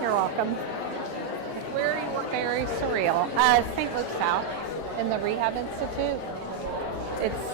You're welcome. Where you were very surreal. St. Luke's South in the Rehab Institute. It's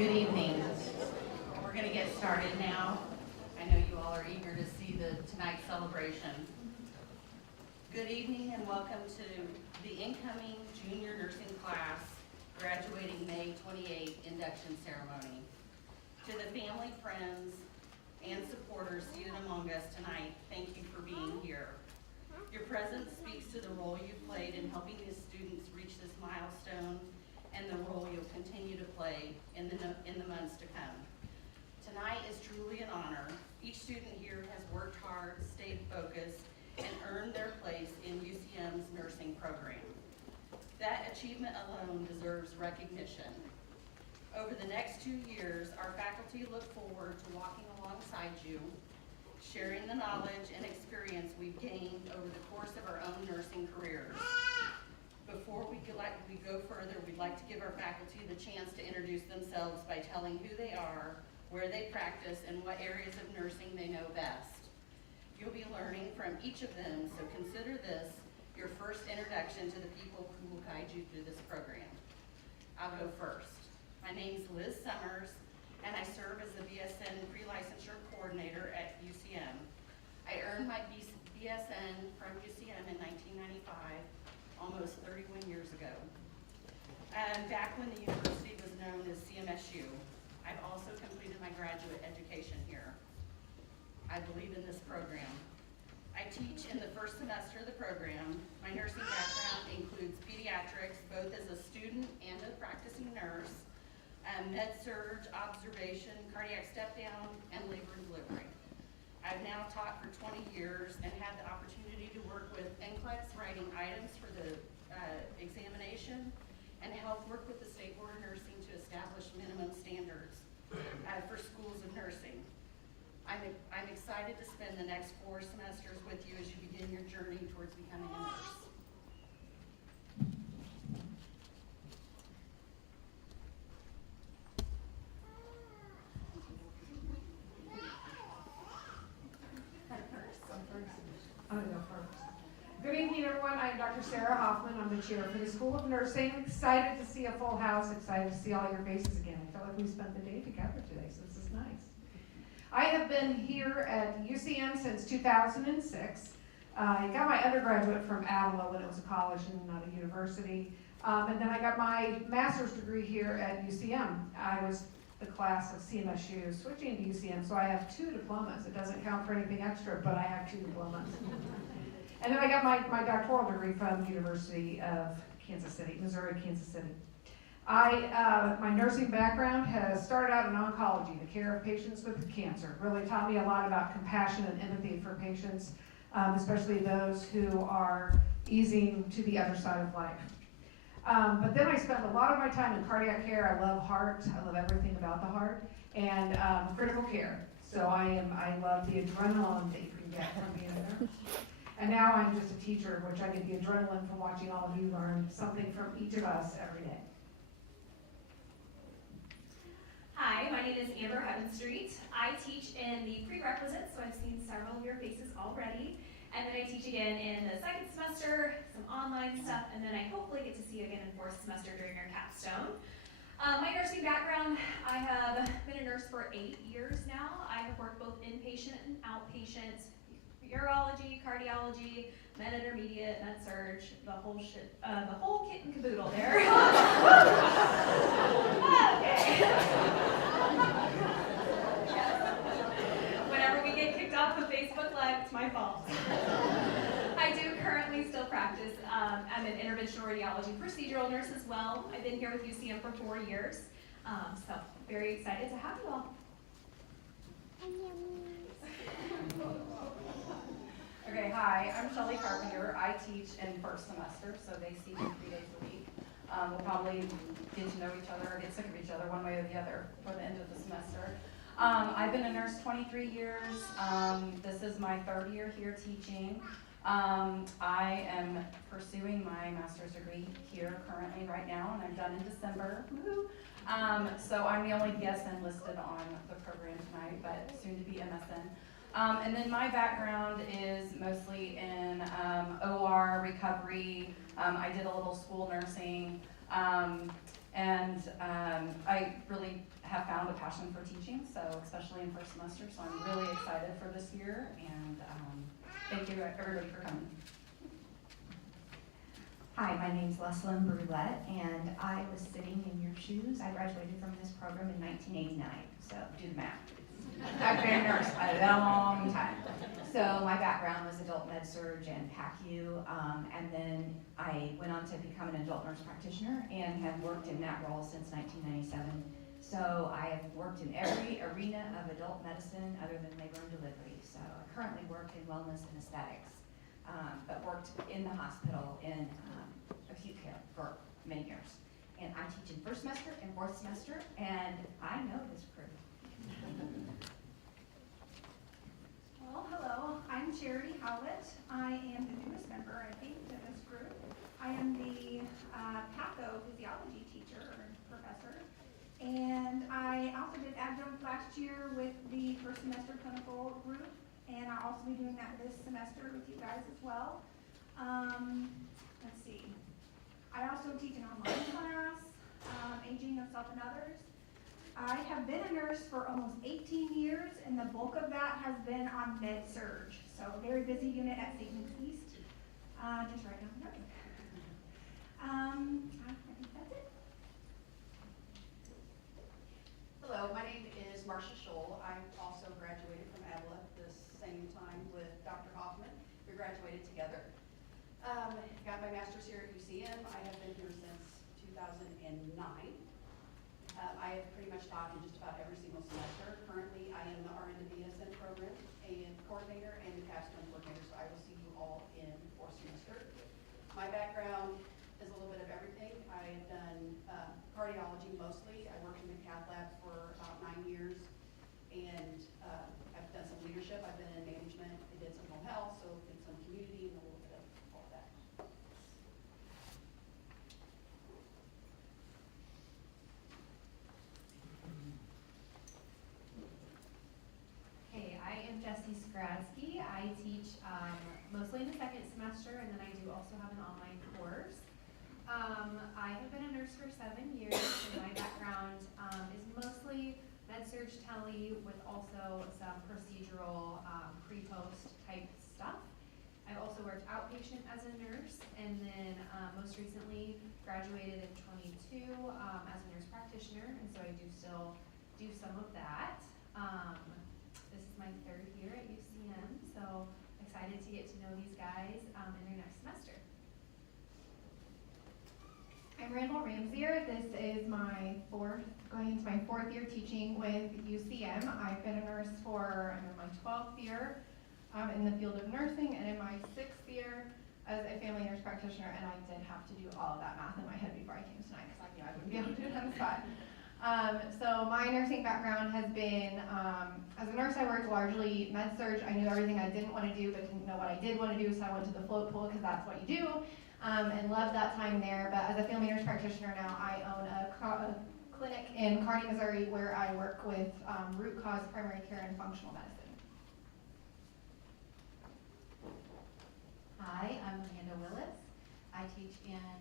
Good evening. We're going to get started now. I know you all are eager to see tonight's celebration. Good evening and welcome to the incoming junior nursing class graduating May 28 induction ceremony. To the family, friends, and supporters seated among us tonight, thank you for being here. Your presence speaks to the role you've played in helping the students reach this milestone and the role you'll continue to play in the months to come. Tonight is truly an honor. Each student here has worked hard, stayed focused, and earned their place in UCM's nursing program. That achievement alone deserves recognition. Over the next 2 years, our faculty look forward to walking alongside you, sharing the knowledge and experience we've gained over the course of our own nursing careers. Before we go further, we'd like to give our faculty the chance to introduce themselves by telling who they are, where they practice, and what areas of nursing they know best. You'll be learning from each of them, so consider this your first introduction to the people who will guide you through this program. I'll go first. My name's Liz Summers, and I serve as the BSN Pre-Licensure Coordinator at UCM. I earned my BSN from UCM in 1995, almost 31 years ago. Back when the university was known as CMSU, I've also completed my graduate education here. I believe in this program. I teach in the first semester of the program. My nursing background includes pediatrics, both as a student and a practicing nurse, med-surg, observation, cardiac step-down, and labor and delivery. I've now taught for 20 years and had the opportunity to work with NCLEX writing items for the examination and help work with the State Board of Nursing to establish minimum standards for schools of nursing. I'm excited to spend the next 4 semesters with you as you begin your journey towards becoming a nurse. Good evening, everyone. I'm Dr. Sarah Hoffman. I'm the chair for the School of Nursing. Excited to see a full house. Excited to see all your faces again. I feel like we spent the day together today, so this is nice. I have been here at UCM since 2006. I got my undergraduate from Avila when it was a college and not a university. And then I got my master's degree here at UCM. I was the class of CMSU switching to UCM, so I have 2 diplomas. It doesn't count for anything extra, but I have 2 diplomas. And then I got my doctoral degree from the University of Kansas City, Missouri, Kansas City. My nursing background has started out in oncology, the care of patients with cancer. Really taught me a lot about compassion and empathy for patients, especially those who are easing to the other side of life. But then I spent a lot of my time in cardiac care. I love heart. I love everything about the heart, and critical care. So I love the adrenaline that you can get from being a nurse. And now I'm just a teacher, which I get the adrenaline from watching all of you learn something from each of us every day. Hi, my name is Amber Heavenstreet. I teach in the prerequisites, so I've seen several of your faces already. And then I teach again in the second semester, some online stuff, and then I hopefully get to see you again in fourth semester during our capstone. My nursing background, I have been a nurse for 8 years now. I have worked both inpatient and outpatient, urology, cardiology, med intermediate, med surg, the whole kit and caboodle there. Okay. Whenever we get kicked off of Facebook Live, it's my fault. I do currently still practice. I'm an interventional radiology procedural nurse as well. I've been here with UCM for 4 years, so very excited to have you all. Okay, hi, I'm Shelly Carpenter. I teach in first semester, so they see me 3 days a week. We'll probably get to know each other or get sick of each other one way or the other for the end of the semester. I've been a nurse 23 years. This is my 3rd year here teaching. I am pursuing my master's degree here currently right now, and I'm done in December. Woo-hoo. So I'm the only BSN listed on the program tonight, but soon to be MSN. And then my background is mostly in OR, recovery. I did a little school nursing, and I really have found a passion for teaching, so especially in first semester, so I'm really excited for this year, and thank you everybody for coming. Hi, my name's Leslyn Brulette, and I was sitting in your shoes. I graduated from this program in 1989, so do the math. I've been a nurse a long time. So my background was adult med surg and PACU, and then I went on to become an adult nurse practitioner and have worked in that role since 1997. So I have worked in every arena of adult medicine other than labor and delivery. So I currently work in wellness and aesthetics, but worked in the hospital in acute care for many years. And I teach in first semester and fourth semester, and I know this crew. Well, hello, I'm Charity Howlett. I am the newest member, I think, to this group. I am the pathophysiology teacher or professor. And I also did adjunct last year with the first semester clinical group. And I'll also be doing that this semester with you guys as well. Let's see. I also teach an online class, Aging of Self and Others. I have been a nurse for almost 18 years, and the bulk of that has been on med surg. So a very busy unit at St. Luke's East, just right down the road. I think that's it. Hello, my name is Marcia Scholl. I also graduated from ABLA the same time with Dr. Hoffman. We graduated together. Got my master's here at UCM. I have been here since 2009. I have pretty much taught in just about every single semester. Currently, I am the RN to BSN program and coordinator and the capstone coordinator, so I will see you all in fourth semester. My background is a little bit of everything. I've done cardiology mostly. I worked in the cath lab for about 9 years, and I've done some leadership. I've been in management. I did some home health, so did some community and a little bit of all that. Hey, I am Jessie Skradsky. I teach mostly in the second semester, and then I do also have an online course. I have been a nurse for 7 years, and my background is mostly med-surg tele with also some procedural pre-post type stuff. I've also worked outpatient as a nurse, and then most recently graduated in 22 as a nurse practitioner, and so I do still do some of that. This is my 3rd year at UCM, so excited to get to know these guys in their next semester. I'm Randall Ramsier. This is my going into my 4th year teaching with UCM. I've been a nurse for, I'm in my 12th year in the field of nursing, and in my 6th year as a family nurse practitioner, and I did have to do all of that math in my head before I came tonight because I knew I wouldn't be able to do it on the spot. So my nursing background has been, as a nurse I worked largely med surg. I knew everything I didn't want to do but didn't know what I did want to do, so I went to the float pool because that's what you do, and loved that time there. But as a family nurse practitioner now, I own a clinic in Kearney, Missouri, where I work with root cause primary care and functional medicine. Hi, I'm Amanda Willis. I teach in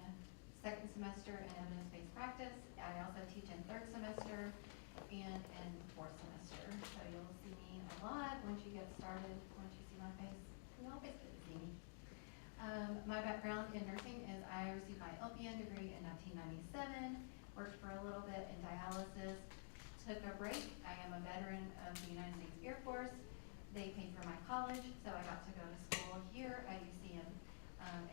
second semester in evidence-based practice. I also teach in third semester and in fourth semester. So you'll see me a lot once you get started, once you see my face. You'll always get to see me. My background in nursing is I received my LPN degree in 1997, worked for a little bit in dialysis, took a break. I am a veteran of the United States Air Force. They paid for my college, so I got to go to school here at UCM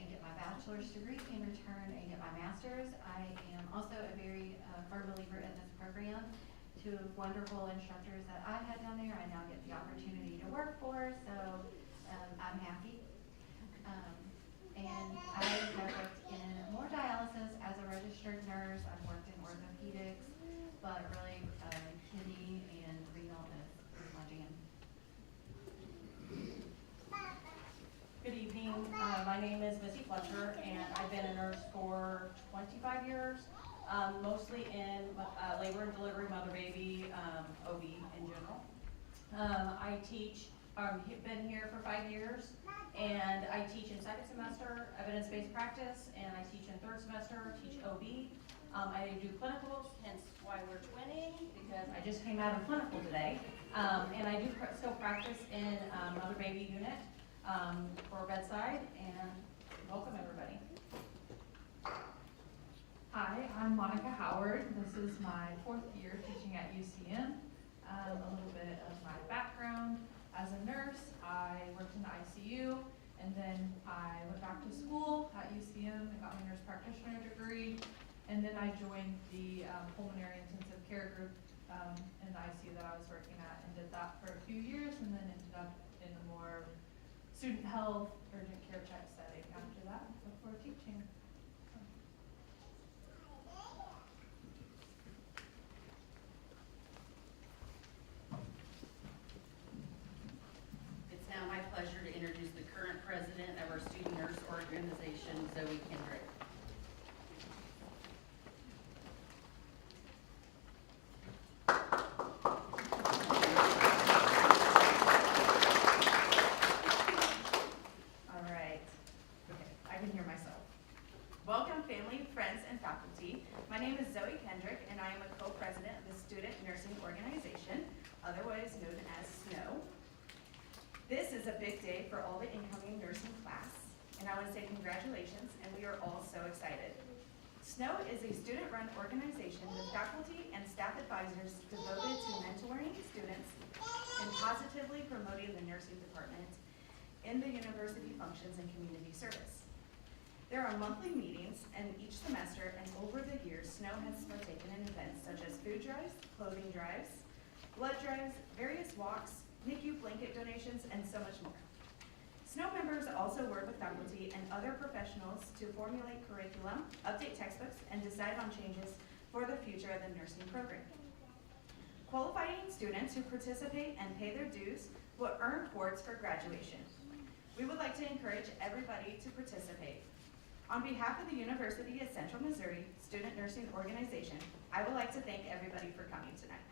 and get my bachelor's degree in return and get my master's. I am also a very firm believer in this program. Two wonderful instructors that I had down there, I now get the opportunity to work for, so I'm happy. And I have worked in more dialysis as a registered nurse. I've worked in orthopedics, but really kidney and renal is my jam. Good evening. My name is Missy Fletcher, and I've been a nurse for 25 years, mostly in labor and delivery, mother baby, OB in general. I teach, been here for 5 years, and I teach in second semester evidence-based practice, and I teach in third semester, teach OB. I do clinicals, hence why we're twinning, because I just came out of clinical today. And I do still practice in mother baby unit for bedside, and welcome everybody. Hi, I'm Monica Howard. This is my 4th year teaching at UCM. A little bit of my background. As a nurse, I worked in the ICU, and then I went back to school at UCM and got my nurse practitioner degree, and then I joined the pulmonary intensive care group in the ICU that I was working at, and did that for a few years, and then ended up in a more student health, urgent care type setting after that before teaching. It's now my pleasure to introduce the current president of our student nurse organization, Zoe Kendrick. All right. Okay, I can hear myself. Welcome, family, friends, and faculty. My name is Zoe Kendrick, and I am a co-president of the Student Nursing Organization, otherwise known as SNO. This is a big day for all the incoming nursing class, and I want to say congratulations, and we are all so excited. SNO is a student-run organization with faculty and staff advisors devoted to mentoring students and positively promoting the nursing department in the university functions and community service. There are monthly meetings and each semester, and over the years, SNO has partaken in events such as food drives, clothing drives, blood drives, various walks, NICU blanket donations, and so much more. SNO members also work with faculty and other professionals to formulate curriculum, update textbooks, and decide on changes for the future of the nursing program. Qualifying students who participate and pay their dues will earn cords for graduation. We would like to encourage everybody to participate. On behalf of the University of Central Missouri Student Nursing Organization, I would like to thank everybody for coming tonight.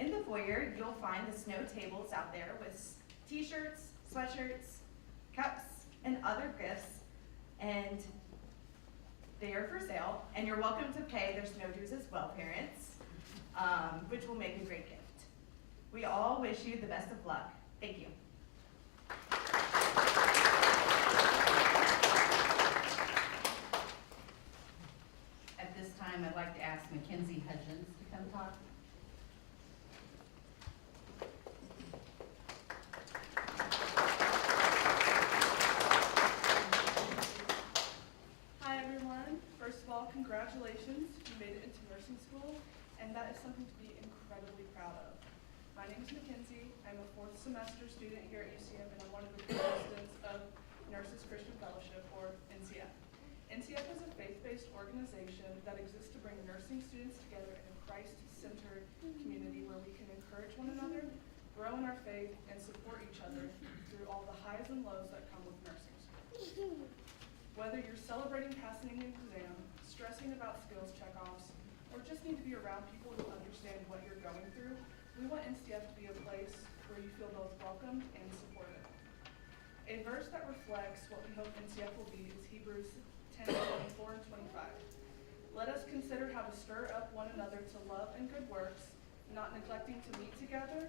In the foyer, you'll find the SNO tables out there with t-shirts, sweatshirts, cups, and other gifts, and they are for sale, and you're welcome to pay their SNO dues as well, parents, which will make a great gift. We all wish you the best of luck. Thank you. At this time, I'd like to ask Mackenzie Hudgens to come talk. Hi everyone. First of all, congratulations. You made it into nursing school, and that is something to be incredibly proud of. My name is Mackenzie. I'm a 4th semester student here at UCM, and I'm one of the co-presidents of Nurses Christian Fellowship, or NCF. NCF is a faith-based organization that exists to bring nursing students together in a Christ-centered community where we can encourage one another, grow in our faith, and support each other through all the highs and lows that come with nursing school. Whether you're celebrating passing an exam, stressing about skills checkoffs, or just need to be around people We want NCF to be a place where you feel both welcomed and supported. A verse that reflects what we hope NCF will be is Hebrews 10:24 and 25. Let us consider how to stir up one another to love and good works, not neglecting to meet together,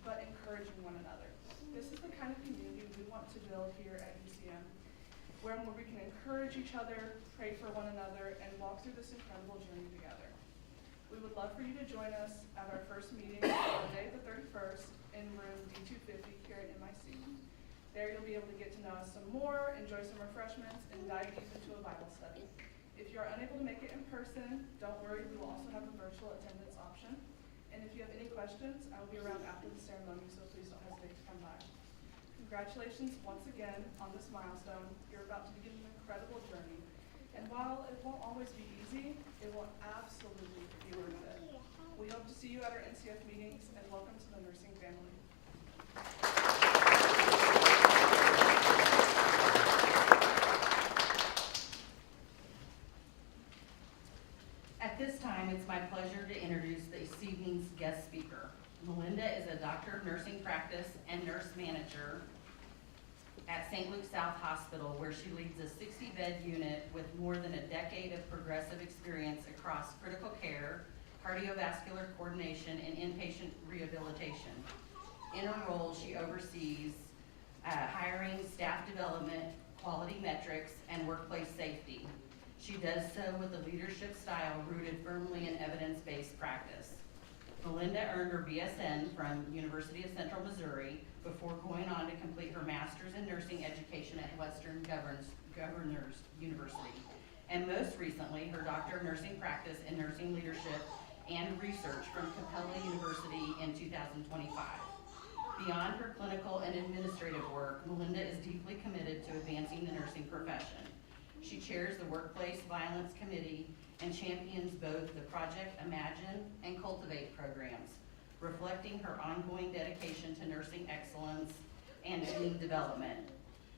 but encouraging one another. This is the kind of community we want to build here at UCM, where we can encourage each other, pray for one another, and walk through this incredible journey together. We would love for you to join us at our first meeting on Monday the 31st in room D250 here at MIC. There you'll be able to get to know us some more, enjoy some refreshments, and dive deep into a Bible study. If you are unable to make it in person, don't worry, we will also have a virtual attendance option. And if you have any questions, I will be around after the ceremony, so please don't hesitate to come by. Congratulations once again on this milestone. You're about to begin an incredible journey. And while it won't always be easy, it will absolutely be worth it. We hope to see you at our NCF meetings, and welcome to the nursing family. At this time, it's my pleasure to introduce this evening's guest speaker. Melinda is a doctor of nursing practice and nurse manager at St. Luke's South Hospital, where she leads a 60-bed unit with more than a decade of progressive experience across critical care, cardiovascular coordination, and inpatient rehabilitation. In her role, she oversees hiring, staff development, quality metrics, and workplace safety. She does so with a leadership style rooted firmly in evidence-based practice. Melinda earned her BSN from University of Central Missouri before going on to complete her master's in nursing education at Western Governors University. And most recently, her doctor of nursing practice in nursing leadership and research from Capella University in 2025. Beyond her clinical and administrative work, Melinda is deeply committed to advancing the nursing profession. She chairs the Workplace Violence Committee and champions both the Project Imagine and Cultivate programs, reflecting her ongoing dedication to nursing excellence and team development.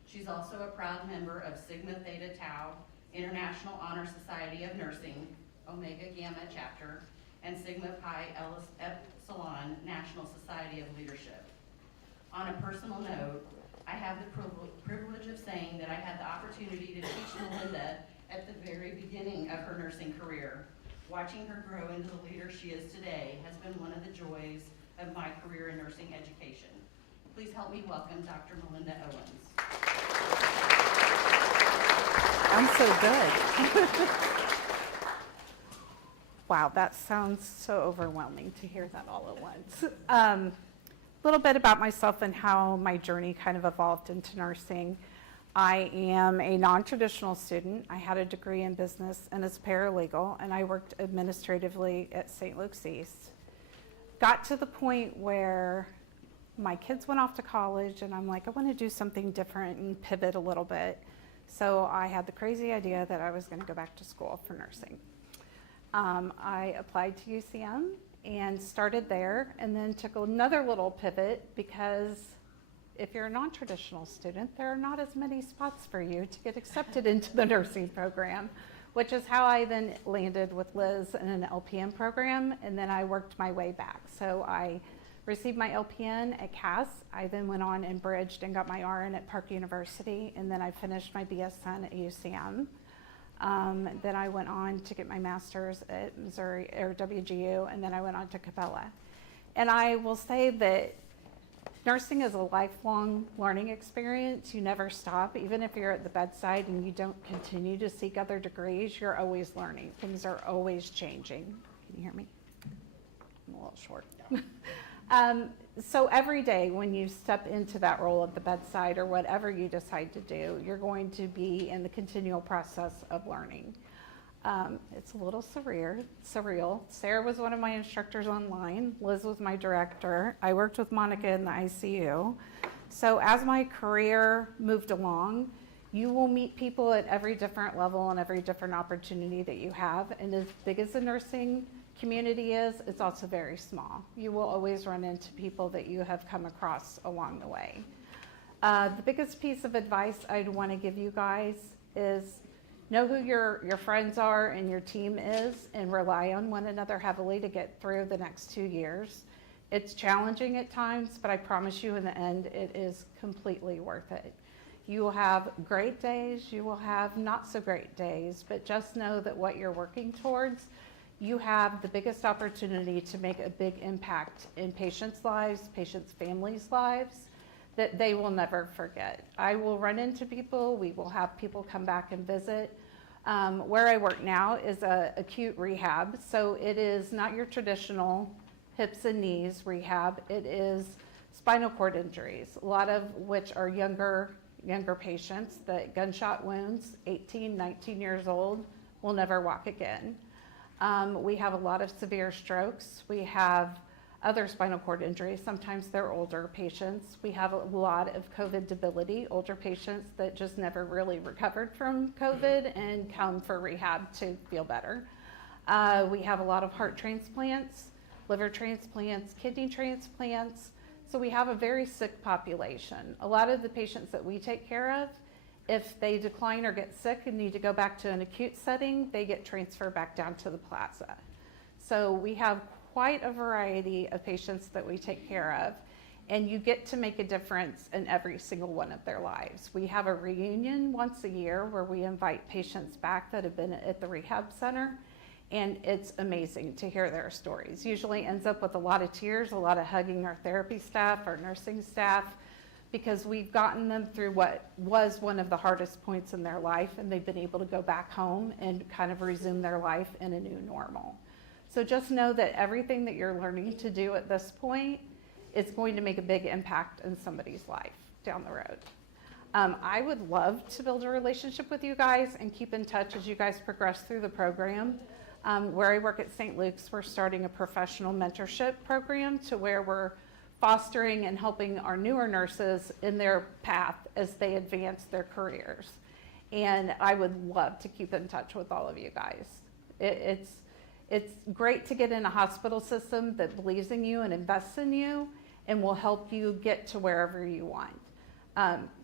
She's also a proud member of Sigma Theta Tau International Honor Society of Nursing, Omega Gamma Chapter, and Sigma Pi Epsilon National Society of Leadership. On a personal note, I have the privilege of saying that I had the opportunity to teach Melinda at the very beginning of her nursing career. Watching her grow into the leader she is today has been one of the joys of my career in nursing education. Please help me welcome Dr. Melinda Owens. I'm so good. Wow, that sounds so overwhelming to hear that all at once. A little bit about myself and how my journey kind of evolved into nursing. I am a non-traditional student. I had a degree in business and as paralegal, and I worked administratively at St. Luke's East. Got to the point where my kids went off to college, and I'm like, I want to do something different and pivot a little bit. So I had the crazy idea that I was going to go back to school for nursing. I applied to UCM and started there, and then took another little pivot because if you're a non-traditional student, there are not as many spots for you to get accepted into the nursing program, which is how I then landed with Liz in an LPN program, and then I worked my way back. So I received my LPN at Cass. I then went on and bridged and got my RN at Park University, and then I finished my BSN at UCM. Then I went on to get my master's at Missouri or WGU, and then I went on to Capella. And I will say that nursing is a lifelong learning experience. You never stop. Even if you're at the bedside and you don't continue to seek other degrees, you're always learning. Things are always changing. Can you hear me? I'm a little short. So every day when you step into that role at the bedside or whatever you decide to do, you're going to be in the continual process of learning. It's a little surreal. Sarah was one of my instructors online. Liz was my director. I worked with Monica in the ICU. So as my career moved along, you will meet people at every different level and every different opportunity that you have. And as big as the nursing community is, it's also very small. You will always run into people that you have come across along the way. The biggest piece of advice I'd want to give you guys is know who your friends are and your team is, and rely on one another heavily to get through the next 2 years. It's challenging at times, but I promise you in the end, it is completely worth it. You will have great days, you will have not so great days, but just know that what you're working towards, you have the biggest opportunity to make a big impact in patients' lives, patients' families' lives, that they will never forget. I will run into people, we will have people come back and visit. Where I work now is a acute rehab, so it is not your traditional hips and knees rehab. It is spinal cord injuries, a lot of which are younger patients that gunshot wounds, 18, 19 years old, will never walk again. We have a lot of severe strokes. We have other spinal cord injuries. Sometimes they're older patients. We have a lot of COVID debility, older patients that just never really recovered from COVID and come for rehab to feel better. We have a lot of heart transplants, liver transplants, kidney transplants. So we have a very sick population. A lot of the patients that we take care of, if they decline or get sick and need to go back to an acute setting, they get transferred back down to the plaza. So we have quite a variety of patients that we take care of, and you get to make a difference in every single one of their lives. We have a reunion once a year where we invite patients back that have been at the rehab center, and it's amazing to hear their stories. Usually ends up with a lot of tears, a lot of hugging our therapy staff, our nursing staff, because we've gotten them through what was one of the hardest points in their life, and they've been able to go back home and kind of resume their life in a new normal. So just know that everything that you're learning to do at this point is going to make a big impact in somebody's life down the road. I would love to build a relationship with you guys and keep in touch as you guys progress through the program. Where I work at St. Luke's, we're starting a professional mentorship program to where we're fostering and helping our newer nurses in their path as they advance their careers. And I would love to keep in touch with all of you guys. It's great to get in a hospital system that believes in you and invests in you and will help you get to wherever you want.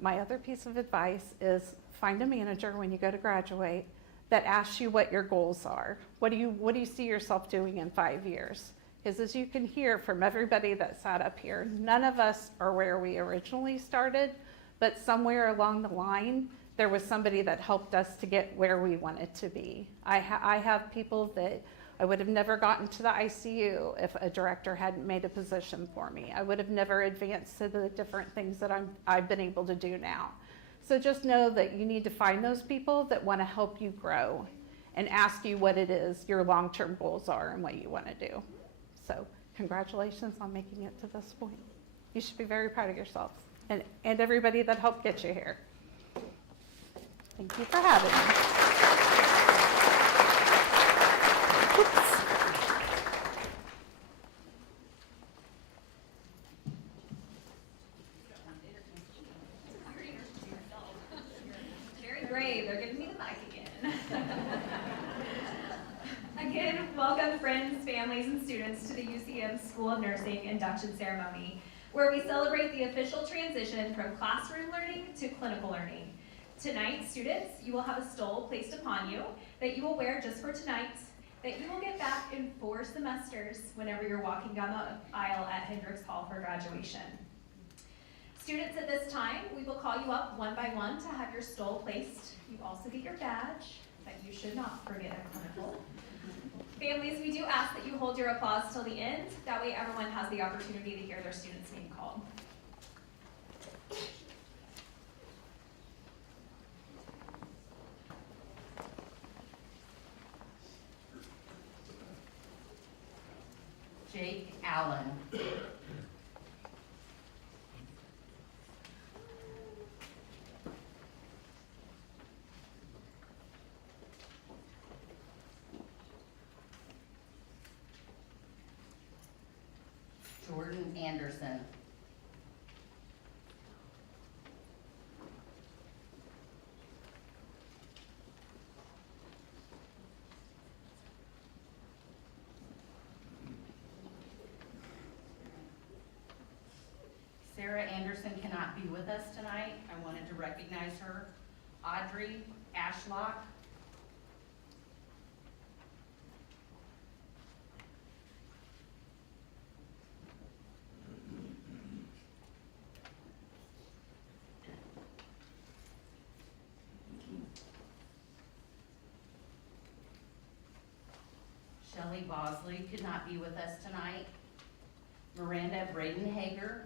My other piece of advice is find a manager when you go to graduate that asks you what your goals are. What do you see yourself doing in 5 years? Because as you can hear from everybody that sat up here, none of us are where we originally started, but somewhere along the line, there was somebody that helped us to get where we wanted to be. I have people that I would have never gotten to the ICU if a director hadn't made a position for me. I would have never advanced to the different things that I've been able to do now. So just know that you need to find those people that want to help you grow and ask you what it is your long-term goals are and what you want to do. So congratulations on making it to this point. You should be very proud of yourselves and everybody that helped get you here. Thank you for having me. Very brave, they're giving me the mic again. Again, welcome friends, families, and students to the UCM School of Nursing induction ceremony, where we celebrate the official transition from classroom learning to clinical learning. Tonight, students, you will have a stole placed upon you that you will wear just for tonight, that you will get back in 4 semesters whenever you're walking down the aisle at Hendricks Hall for graduation. Students, at this time, we will call you up one by one to have your stole placed. You also get your badge that you should not forget at clinical. Families, we do ask that you hold your applause till the end. That way everyone has the opportunity to hear their student's name called. Jake Allen. Jordan Anderson. Sarah Anderson cannot be with us tonight. I wanted to recognize her. Audrey Ashlock. Bosley could not be with us tonight. Miranda Bradenhager.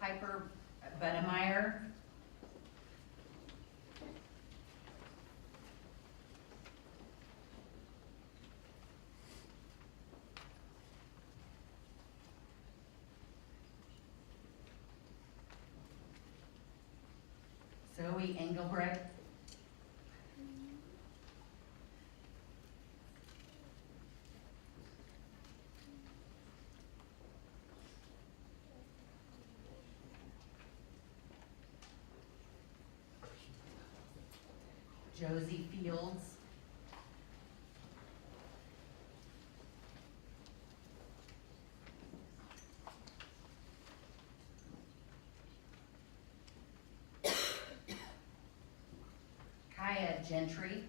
Piper Bunemeyer. Zoe Engelbrecht. Josie Fields. Kaya Gentry.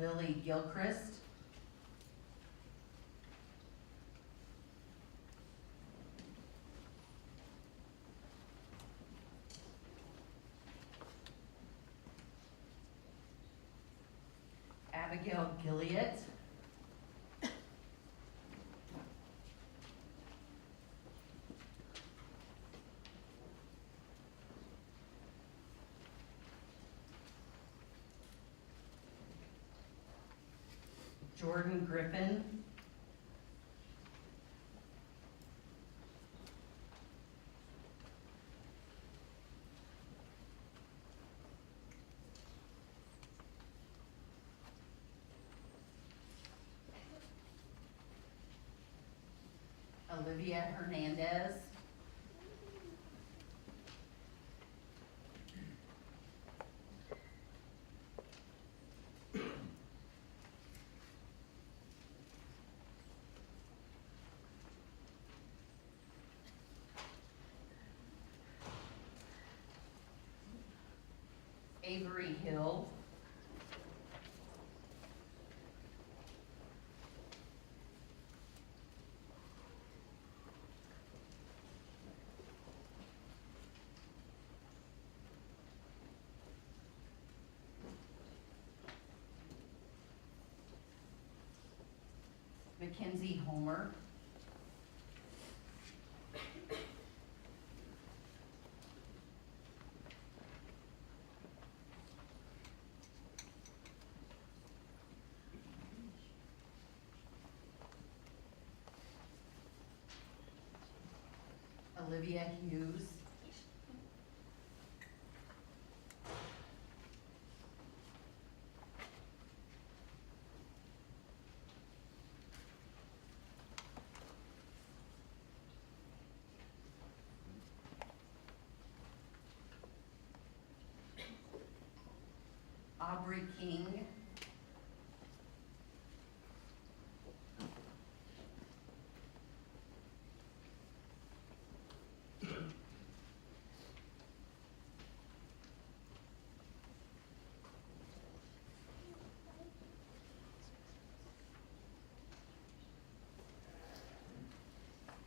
Lily Gilchrist. Abigail Gilliott. Jordan Griffin. Olivia Hernandez. Avery Hill. Mackenzie Homer. Olivia Hughes. Aubrey King.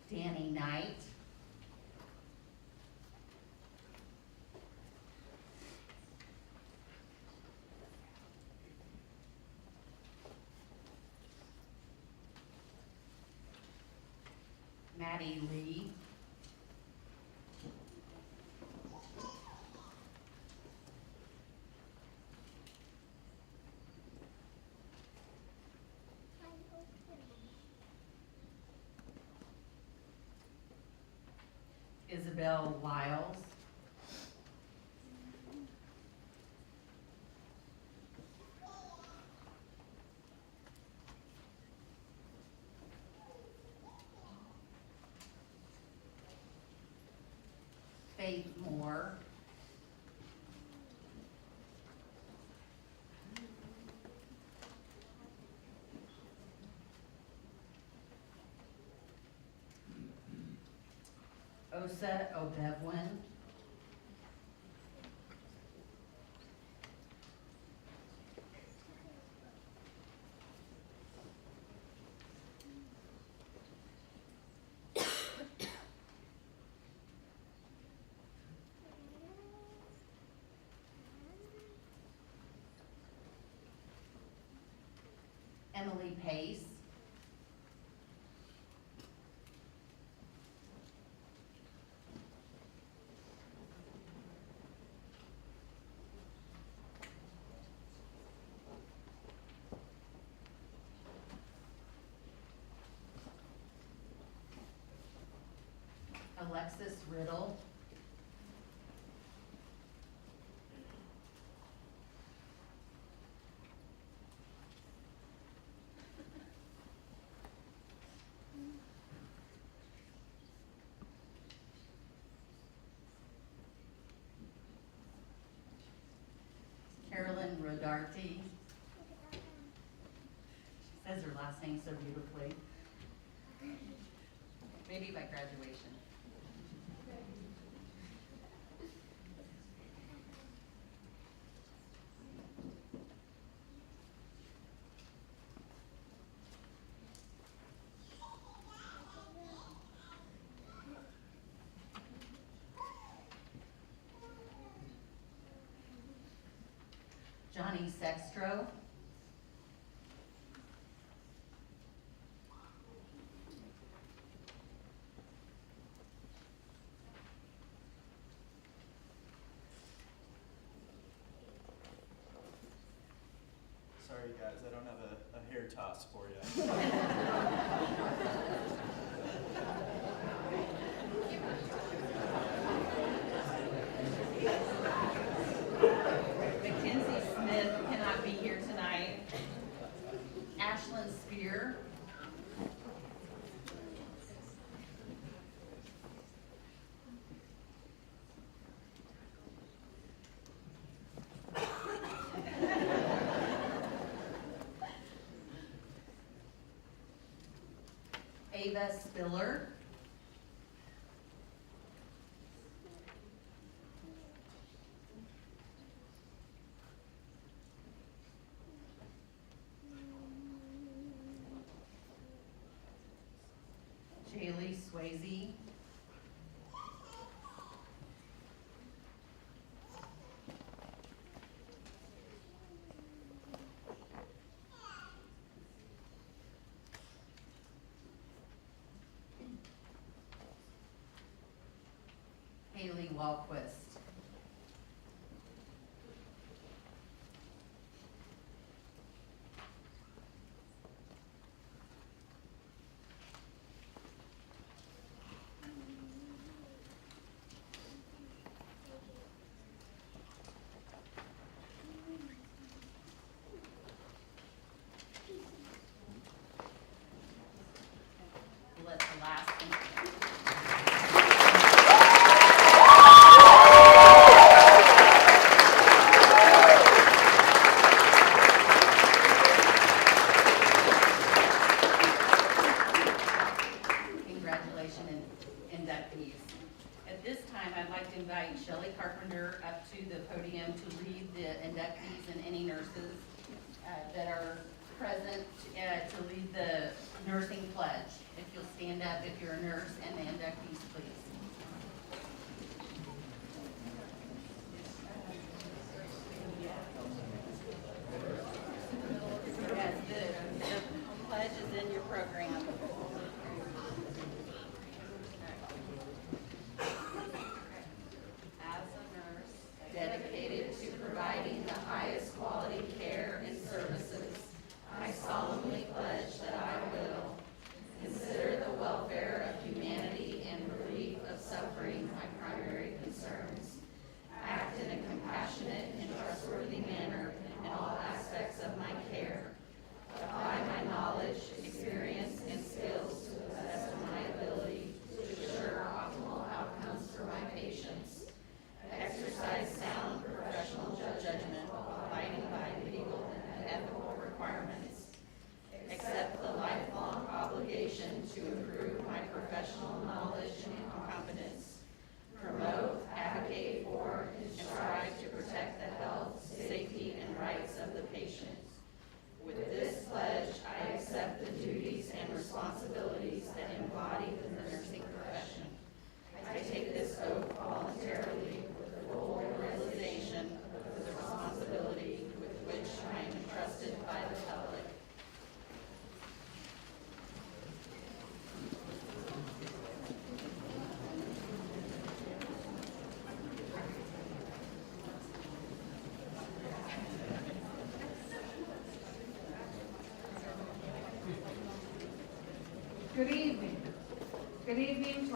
Danny Knight. Maddie Lee. Isabel Lyles. Faith Moore. Rosa Obevwin. Emily Pace. Alexis Riddle. Carolyn Rodarty. She says her last name so beautifully. Maybe by graduation. Johnny Sextro. Sorry guys, I don't have a hair toss for you. Mackenzie Smith cannot be here tonight. Ashlyn Spear. Ava Spiller. Jaylee Swayze. Haley Walquist. Let the last one. Congratulations and inductees. At this time, I'd like to invite Shelley Carpenter up to the podium to lead the inductees and any nurses that are present to lead the nursing pledge. If you'll stand up if you're a nurse, and the inductees, please. Yes, the pledge is in your program. As a nurse dedicated to providing the highest quality care and services, I solemnly pledge that I will consider the welfare of humanity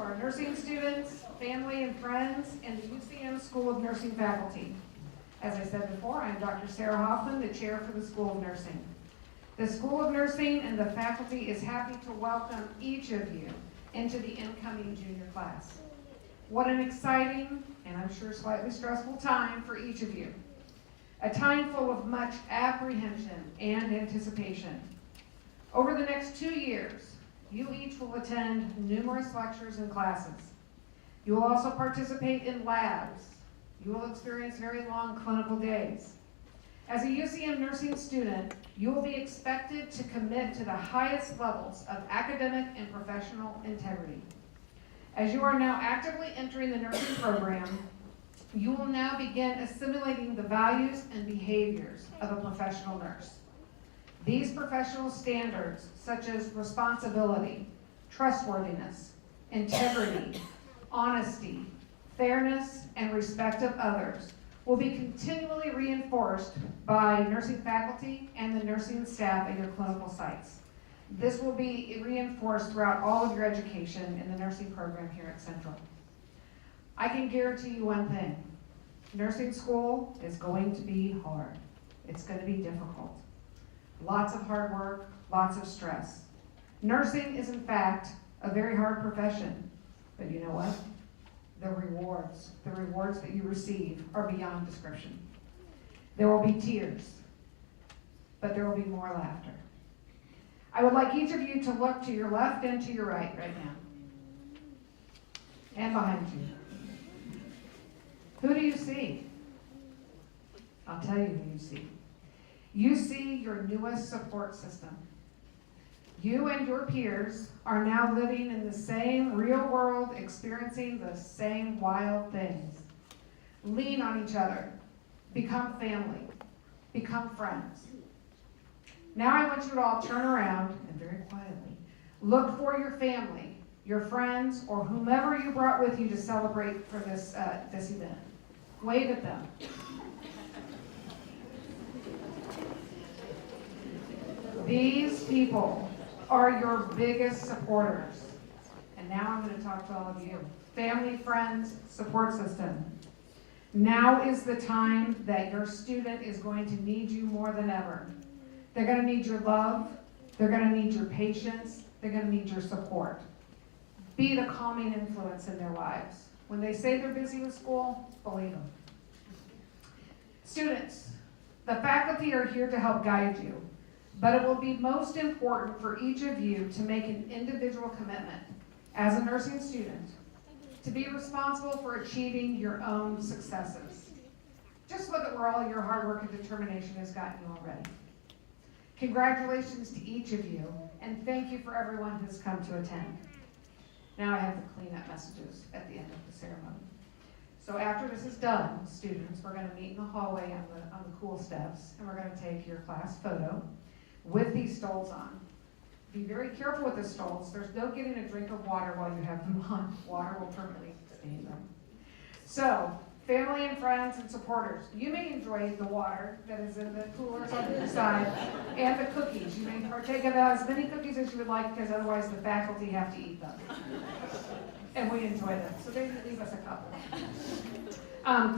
our nursing students, family and friends, and the UCM School of Nursing faculty. As I said before, I'm Dr. Sarah Hoffman, the chair for the School of Nursing. The School of Nursing and the faculty is happy to welcome each of you into the incoming junior class. What an exciting, and I'm sure slightly stressful time for each of you. A time full of much apprehension and anticipation. Over the next 2 years, you each will attend numerous lectures and classes. You will also participate in labs. You will experience very long clinical days. As a UCM nursing student, you will be expected to commit to the highest levels of academic and professional integrity. As you are now actively entering the nursing program, you will now begin assimilating the values and behaviors of a professional nurse. These professional standards, such as responsibility, trustworthiness, integrity, honesty, fairness, and respect of others, will be continually reinforced by nursing faculty and the nursing staff at your clinical sites. This will be reinforced throughout all of your education in the nursing program here at Central. I can guarantee you one thing. Nursing school is going to be hard. It's going to be difficult. Lots of hard work, lots of stress. Nursing is in fact a very hard profession, but you know what? The rewards that you receive are beyond description. There will be tears, but there will be more laughter. I would like each of you to look to your left and to your right now. And behind you. Who do you see? I'll tell you who you see. You see your newest support system. You and your peers are now living in the same real world, experiencing the same wild things. Lean on each other. Become family. Become friends. Now I want you to all turn around and very quietly look for your family, your friends, or whomever you brought with you to celebrate for this event. Wave at them. These people are your biggest supporters. And now I'm going to talk to all of you. Family, friends, support system. Now is the time that your student is going to need you more than ever. They're going to need your love. They're going to need your patience. They're going to need your support. Be the calming influence in their lives. When they say they're busy with school, believe them. Students, the faculty are here to help guide you, but it will be most important for each of you to make an individual commitment as a nursing student to be responsible for achieving your own successes. Just look at where all your hard work and determination has gotten you already. Congratulations to each of you, and thank you for everyone who's come to attend. Now I have the cleanup messages at the end of the ceremony. So after this is done, students, we're going to meet in the hallway on the cool steps, and we're going to take your class photo with these stoles on. Be very careful with the stoles. There's no getting a drink of water while you have them on. Water will permanently stain them. So, family and friends and supporters, you may enjoy the water that is in the coolers on the side and the cookies. You may partake of as many cookies as you would like, because otherwise the faculty have to eat them. And we enjoy them, so they leave us a couple.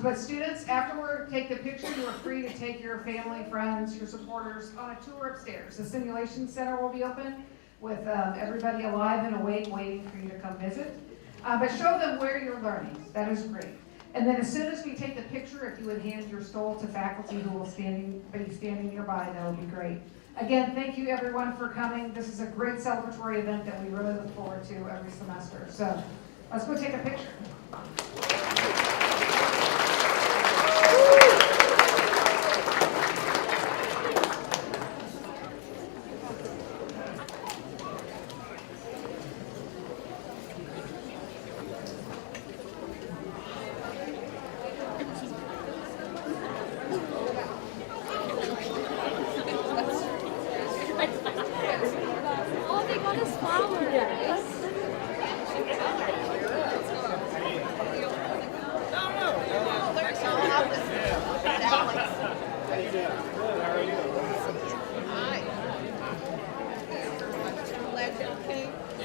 But students, after we take the picture, you are free to take your family, friends, your supporters on a tour upstairs. The simulation center will be open with everybody alive and awake waiting for you to come visit. But show them where you're learning. That is great. And then as soon as we take the picture, if you would hand your stole to faculty who will be standing nearby, that would be great. Again, thank you everyone for coming. This is a great celebratory event that we really look forward to every semester. So let's go take a picture.